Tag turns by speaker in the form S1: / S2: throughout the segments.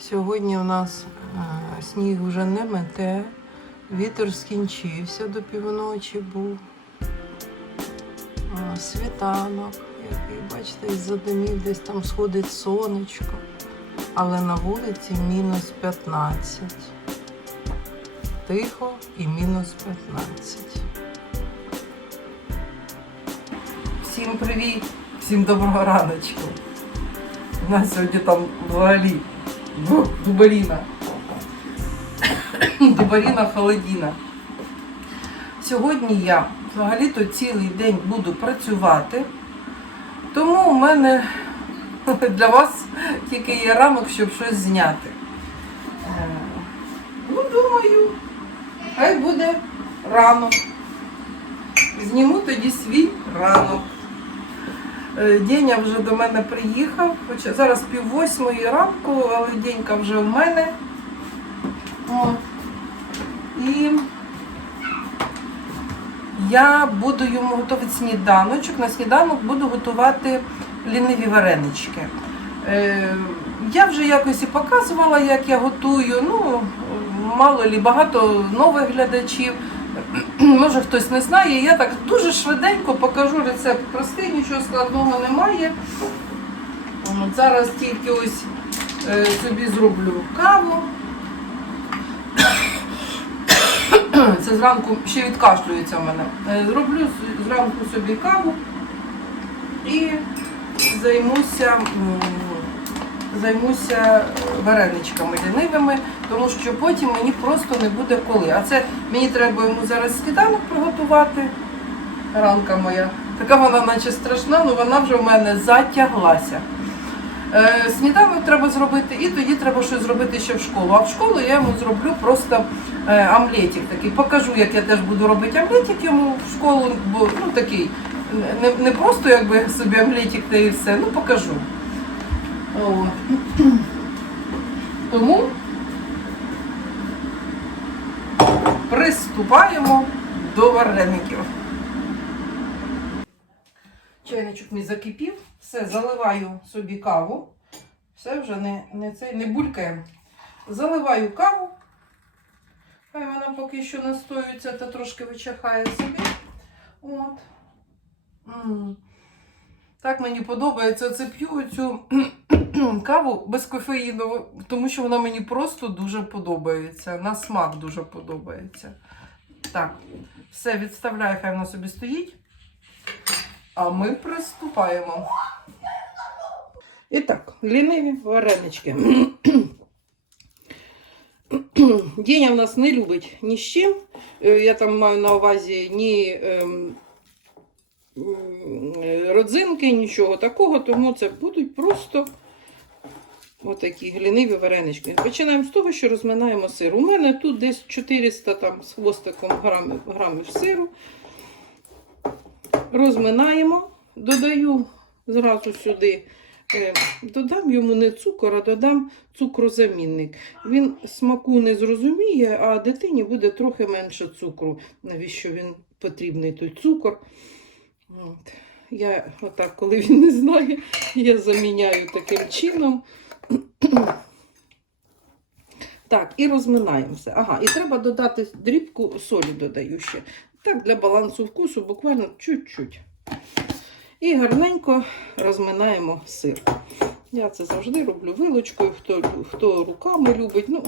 S1: Сьогодні у нас е, сніг вже не мете, вітер скінчився до півночі був. Е, Світанок, який, бачите, із-за домів десь там сходить сонечко, але на вулиці мінус 15. Тихо і мінус 15. Всім привіт! Всім доброго раночку! У нас сьогодні там взагалі дубаріна. Дубаріна холодіна. Сьогодні я взагалі-то цілий день буду працювати, тому у мене для вас тільки є ранок, щоб щось зняти. Е, Ну, думаю, хай буде ранок. Зніму тоді свій ранок. Е, Деня вже до мене приїхав, хоча зараз пів восьмої ранку, але Денька вже в мене. О. І я буду йому готувати сніданочок. На сніданок буду готувати ліниві варенички. Е, Я вже якось і показувала, як я готую. Ну, мало лі багато нових глядачів. Може хтось не знає, я так дуже швиденько покажу рецепт простий, нічого складного немає. Зараз тільки ось е, собі зроблю каву. Це зранку ще відкашлюється в мене. Е, Зроблю зранку собі каву і займуся, займуся вареничками лінивими, тому що потім мені просто не буде коли. А це мені треба йому зараз сніданок приготувати. Ранка моя. Така вона наче страшна, але вона вже в мене затяглася. Е, сніданок треба зробити, і тоді треба щось зробити ще в школу. А в школу я йому зроблю просто е, омлетик такий. Покажу, як я теж буду робити омлетик йому в школу, бо ну такий. Не, не просто якби собі омлетик та і все, ну покажу. Тому приступаємо до вареників. Чайничок мій закипів, все, заливаю собі каву. Все вже не, не, цей, не булькає. Заливаю каву. Хай вона поки що настоюється та трошки вичахає собі. От. М. Так мені подобається. Це п'ю цю каву безкофеїнову, тому що вона мені просто дуже подобається. На смак дуже подобається. Так, все, відставляю, хай вона собі стоїть. А ми приступаємо. І так, ліниві варенички. Діня в нас не любить ні з чим. Е, Я там маю на увазі ні ем, родзинки, нічого такого, тому це будуть просто отакі гліниві варенички. Починаємо з того, що розминаємо сир. У мене тут десь 400 там, з хвостиком грамів, грамів сиру. Розминаємо, додаю зразу сюди, е, додам йому не цукор, а додам цукрозамінник. Він смаку не зрозуміє, а дитині буде трохи менше цукру. Навіщо він потрібний той цукор? От. Я отак, коли він не знає, я заміняю таким чином. Так, і розминаємося. Ага, і треба додати дрібку солі додаю ще. Так, для балансу вкусу буквально чуть-чуть. І гарненько розминаємо сир. Я це завжди роблю вилочкою, хто, хто руками любить. Ну,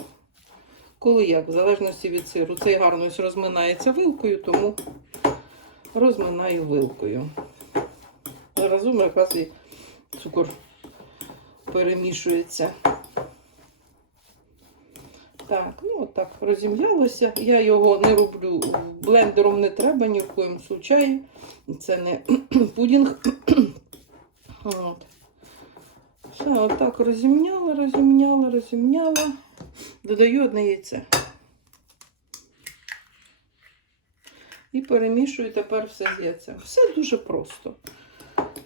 S1: коли як, в залежності від сиру. Цей гарно розминається вилкою, тому розминаю вилкою. Разом якраз і цукор перемішується. Так, ну от так розім'ялося. Я його не роблю блендером не треба ні в коїм случаї. Це не пудінг. От. Все, отак розімняла, розімняла, розімняла. Додаю одне яйце. І перемішую тепер все з яйцем. Все дуже просто.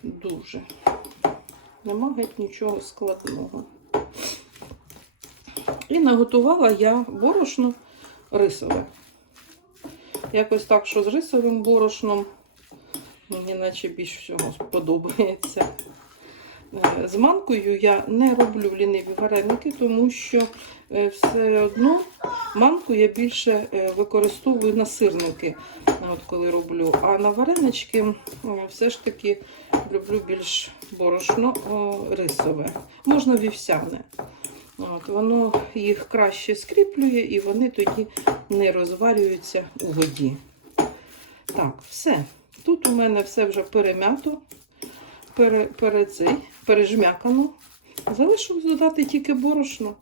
S1: Дуже. Нема геть нічого складного. І наготувала я борошно рисове. Якось так, що з рисовим борошном мені наче більш всього подобається. Е, З манкою я не роблю ліниві вареники, тому що е, все одно манку я більше е, використовую на сирники, от коли роблю. А на варенички все ж таки люблю більш борошно рисове, Можна вівсяне. От, воно їх краще скріплює і вони тоді не розварюються у воді. Так, все. Тут у мене все вже перем'ято, пере, пере цей, пережмякано. Залишилось додати тільки борошно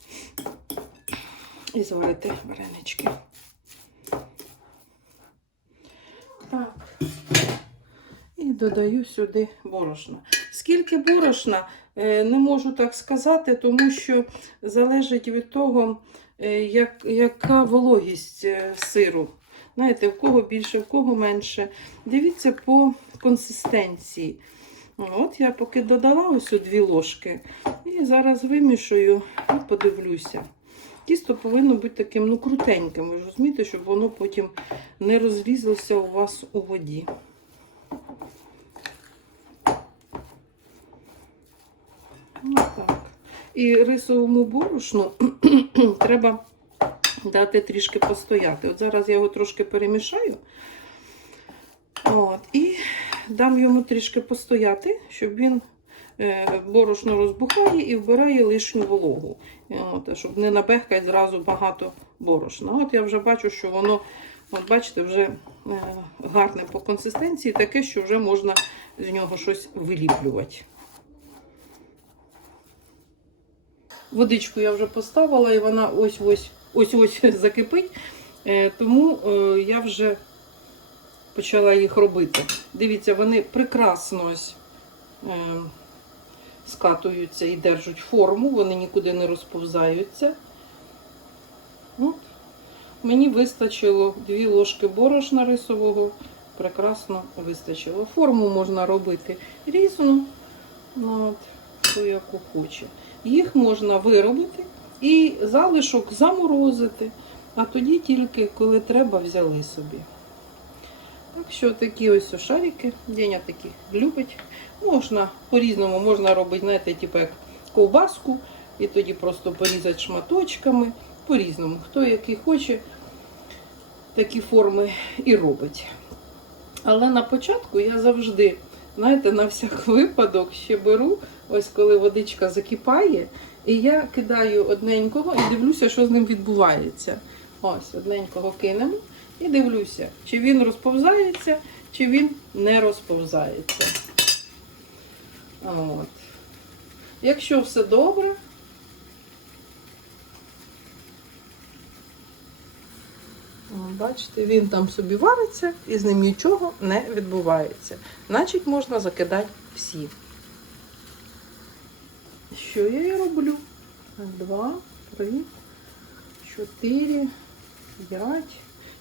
S1: і зварити варенички. Так. І додаю сюди борошна. Скільки борошна, е, не можу так сказати, тому що залежить від того, е, як, яка вологість е, сиру. Знаєте, в кого більше, в кого менше. Дивіться по консистенції. От я поки додала ось дві ложки. І зараз вимішую і подивлюся. Тісто повинно бути таким ну, крутеньким, ви ж розумієте, щоб воно потім не розлізлося у вас у воді. Ну, так. І рисовому борошну треба дати трішки постояти. От зараз я його трошки перемішаю. Дам йому трішки постояти, щоб він е, борошно розбухає і вбирає лишню вологу. От, щоб не набехкати зразу багато борошна. От я вже бачу, що воно, от бачите, вже е, гарне по консистенції, таке, що вже можна з нього щось виліплювати. Водичку я вже поставила, і вона ось-ось закипить. Е, Тому е, я вже почала їх робити. Дивіться, вони прекрасно ось е, скатуються і держать форму, вони нікуди не розповзаються. От. Мені вистачило 2 ложки борошна рисового, прекрасно вистачило. Форму можна робити різну, ну, от, хто яку хоче. Їх можна виробити і залишок заморозити, а тоді тільки, коли треба, взяли собі. Так що такі ось шарики, Деня такі любить. Можна по-різному можна робити, знаєте, типу як ковбаску, і тоді просто порізати шматочками. По-різному. Хто який хоче, такі форми і робить. Але на початку я завжди, знаєте, на всяк випадок ще беру, ось коли водичка закипає, і я кидаю одненького і дивлюся, що з ним відбувається. Ось, одненького кинемо і дивлюся, чи він розповзається, чи він не розповзається. От. Якщо все добре, Бачите, він там собі вариться і з ним нічого не відбувається. Значить, можна закидати всі. Що я і роблю? Два, три, чотири, п'ять.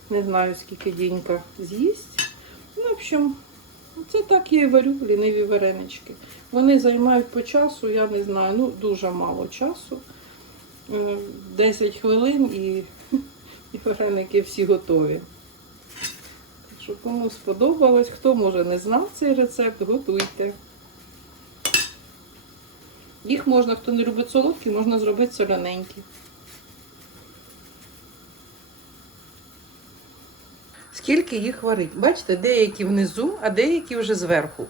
S1: Не знаю, скільки дінька з'їсть. Ну, в общем, це так я і варю ліниві варенички. Вони займають по часу, я не знаю, ну дуже мало часу. Е, 10 хвилин і, і вареники всі готові. Так що кому сподобалось, хто може не знав цей рецепт, готуйте. Їх можна, хто не любить солодкі, можна зробити соляненькі. Скільки їх варить? Бачите, деякі внизу, а деякі вже зверху.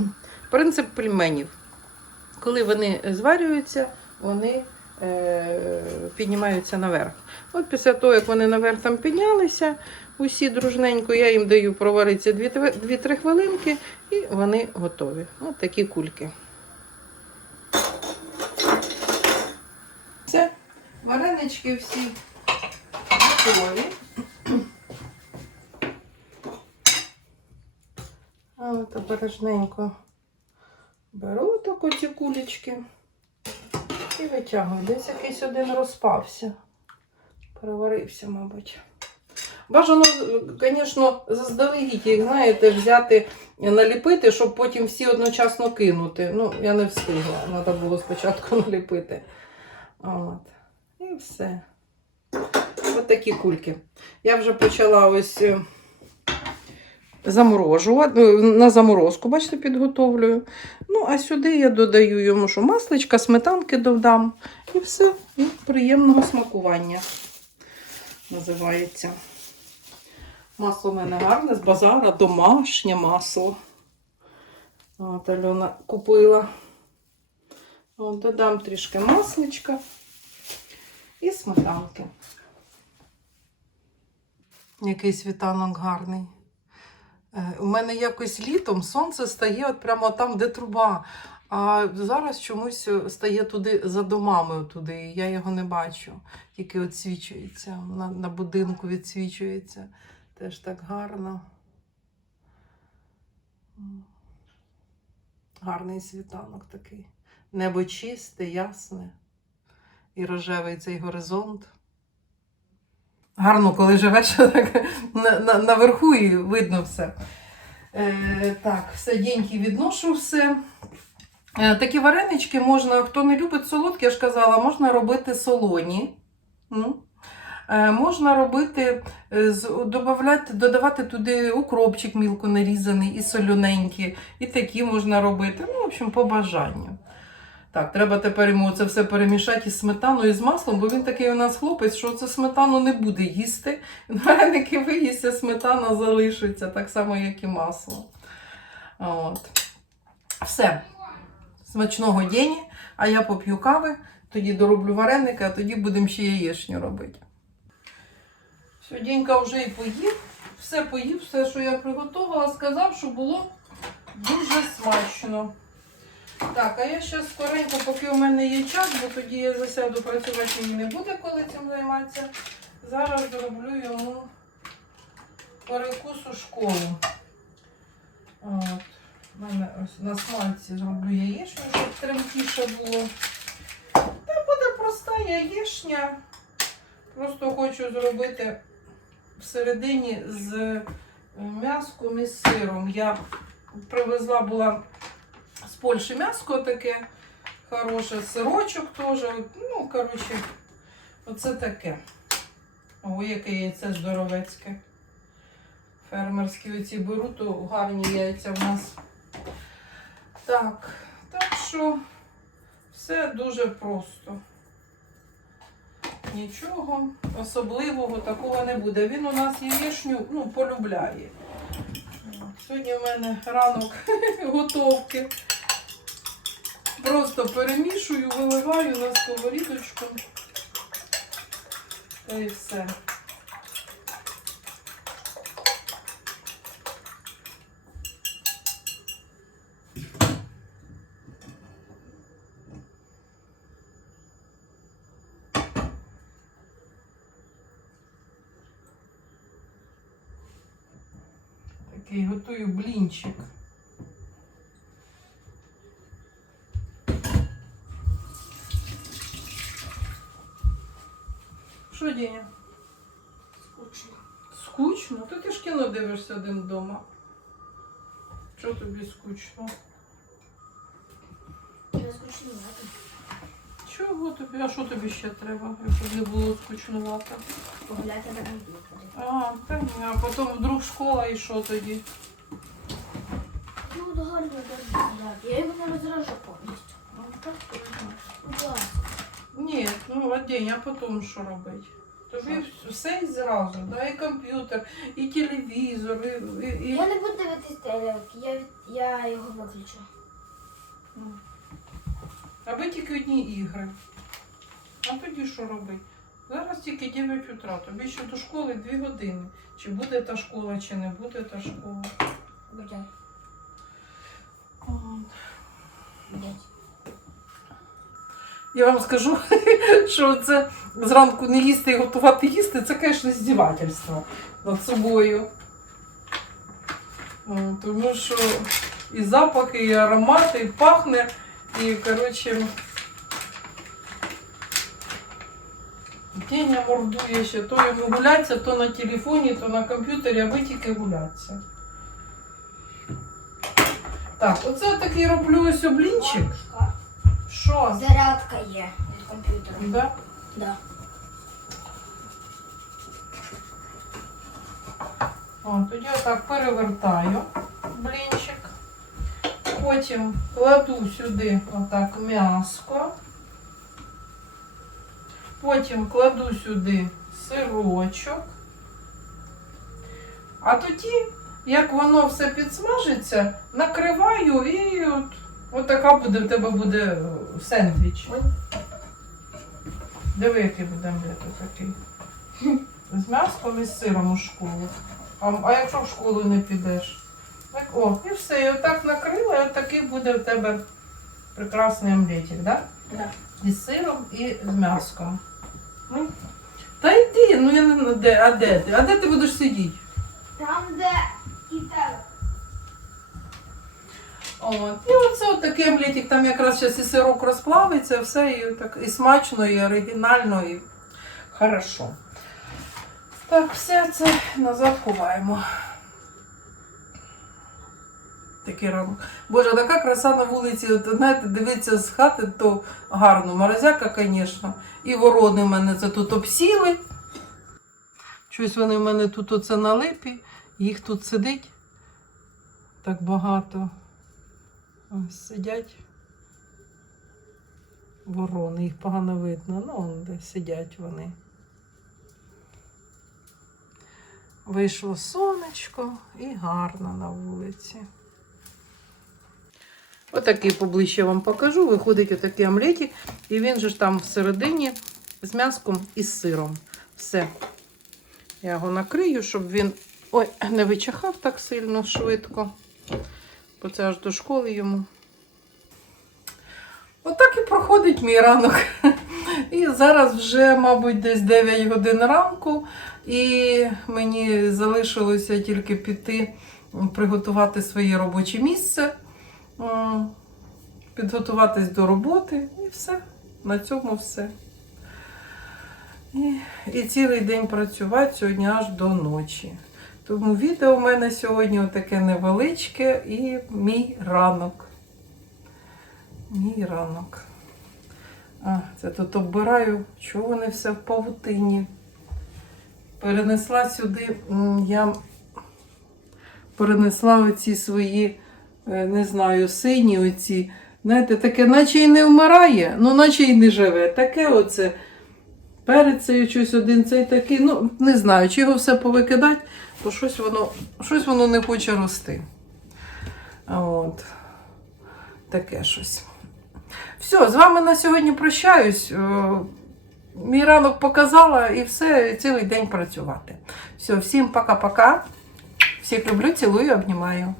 S1: Принцип пельменів. Коли вони зварюються, вони е, піднімаються наверх. От після того, як вони наверх там піднялися, усі дружненько, я їм даю проваритися 2-3 хвилинки, і вони готові. От такі кульки. Все, варенички всі готові. А от обережненько беру таку ці кулечки і витягую. Десь якийсь один розпався. Переварився, мабуть. Бажано, звісно, заздалегідь, їх, знаєте, взяти, наліпити, щоб потім всі одночасно кинути. Ну, я не встигла. Треба було спочатку наліпити. От. І все. Ось такі кульки. Я вже почала ось е, заморожувати, е, на заморозку, бачите, підготовлюю. Ну, а сюди я додаю йому що масличка, сметанки додам. І все, і приємного смакування називається. Масло в мене гарне, з базара, домашнє масло. От Альона купила. От, додам трішки масличка і сметанки. Який світанок гарний. Е, У мене якось літом сонце стає от прямо там, де труба. А зараз чомусь стає туди за домами туди. і Я його не бачу. Тільки відсвічується. На, на будинку відсвічується. Теж так гарно. Гарний світанок такий. Небо чисте, ясне. І рожевий цей горизонт. Гарно, коли живеш так, на, на, наверху і видно все. Е, так, все, деньки відношу все. Е, такі варенички можна, хто не любить солодкі, я ж казала, можна робити солоні. Е, можна робити, е, добавляти, додавати туди укропчик мілко нарізаний і солоненький. І такі можна робити. Ну, в общем, по бажанню. Так, треба тепер йому це все перемішати із сметаною і з маслом, бо він такий у нас хлопець, що це сметану не буде їсти. Вареники виїсться, сметана залишиться, так само, як і масло. От. Все. Смачного день, а я поп'ю кави, тоді дороблю вареники, а тоді будемо ще яєчню робити. Все, Дінька вже і поїв, все поїв, все, що я приготувала, сказав, що було дуже смачно. Так, а я зараз скоренько, поки у мене є час, бо тоді я засяду працювати мені не буде, коли цим займатися. Зараз зроблю йому перекус у школу. От. У мене ось на смальці зроблю яєчню, щоб тремтіше було. Та буде проста яєчня. Просто хочу зробити всередині з е, м'яском і сиром. Я привезла була з Польщі м'яско таке хороше, сирочок теж. Ну, коротше, оце таке. Ой, яке яйце здоровецьке. Фермерські оці беру, то гарні яйця в нас. Так, так що все дуже просто. Нічого особливого такого не буде. Він у нас яєшню ну, полюбляє. Сьогодні в мене ранок готовки. Просто перемішую, виливаю на сковорідочку. Та і все. Такий готую блінчик. Що,
S2: Скучно.
S1: Скучно? То ти ж кіно дивишся один вдома. Що тобі скучно?
S2: Я скучнувати.
S1: Чого тобі? А що тобі ще треба, щоб не було скучнувато?
S2: Погуляти на комп'ютері.
S1: А, ні, а потім вдруг школа і що тоді?
S2: Ну, да гарно да. Я його не розражу повністю.
S1: Ну, так.
S2: Ну, клас.
S1: Ні, ну а день, а потім що робити? Тобі все і зразу, да, і комп'ютер, і телевізор, і, і, і...
S2: Я не буду дивитись телек, я, від- я його виключу.
S1: Аби тільки одні ігри. А тоді що робити? Зараз тільки 9 утра, тобі ще до школи 2 години. Чи буде та школа, чи не буде та школа.
S2: Буде.
S1: О,
S2: Блять.
S1: Я вам скажу, що це зранку не їсти і готувати їсти, це, звісно, здівательство над собою. Тому що і запахи, і аромати, і пахне, і, коротше, Деня мордує ще, то йому гуляться, то на телефоні, то на комп'ютері, а ви тільки гуляться. Так, оце такий роблю ось блінчик. Що?
S2: Зарядка є від комп'ютера.
S1: Да?
S2: Да.
S1: О, тоді отак перевертаю блінчик. потім кладу сюди отак м'яско. Потім кладу сюди сирочок. А тоді, як воно все підсмажиться, накриваю і от, от така буде в тебе буде сендвіч. Диви, який буде такий. З м'яском і з сиром у школу. А, а якщо в школу не підеш? Так, о, і все, і отак накрила, і отакий буде в тебе прекрасний омлетик, да?
S2: Да.
S1: І з сиром, і з м'яском. Та йди, ну я не знаю, де, а де ти? А де ти будеш сидіти?
S2: Там, де і тебе.
S1: От. І оце от такий омлетик, там якраз зараз і сирок розплавиться, все і, так, і смачно, і оригінально, і хорошо. Так, все це назад ховаємо. Такий ранок. Боже, така краса на вулиці. От, знаєте, дивитися з хати, то гарно. Морозяка, звісно. І ворони в мене це тут обсіли. Щось вони в мене тут оце на липі, їх тут сидить так багато. Ось сидять ворони, їх погано видно. Ну, он де сидять вони. Вийшло сонечко і гарно на вулиці. Отакий поближче вам покажу. Виходить отакий омлетик, і він же ж там всередині з м'яском і з сиром. Все. Я його накрию, щоб він ой, не вичахав так сильно швидко. Бо це аж до школи йому. Отак і проходить мій ранок. І зараз вже, мабуть, десь 9 годин ранку, і мені залишилося тільки піти приготувати своє робоче місце, підготуватись до роботи і все. На цьому все. І, і цілий день працювати сьогодні аж до ночі. Тому відео в мене сьогодні таке невеличке і мій ранок. Мій ранок. А, це тут оббираю, чого вони все в павутині. Перенесла сюди, я перенесла оці свої, е, не знаю, сині оці. Знаєте, таке, наче і не вмирає, ну наче і не живе. Таке оце. Перець цей один, цей такий. Ну, не знаю, чи його все повикидати, то щось воно, щось воно не хоче рости. От. Таке щось. Все, з вами на сьогодні прощаюсь. Е, Мій ранок показала і все, цілий день працювати. Все, всім пока-пока. Всіх люблю, цілую, обнімаю.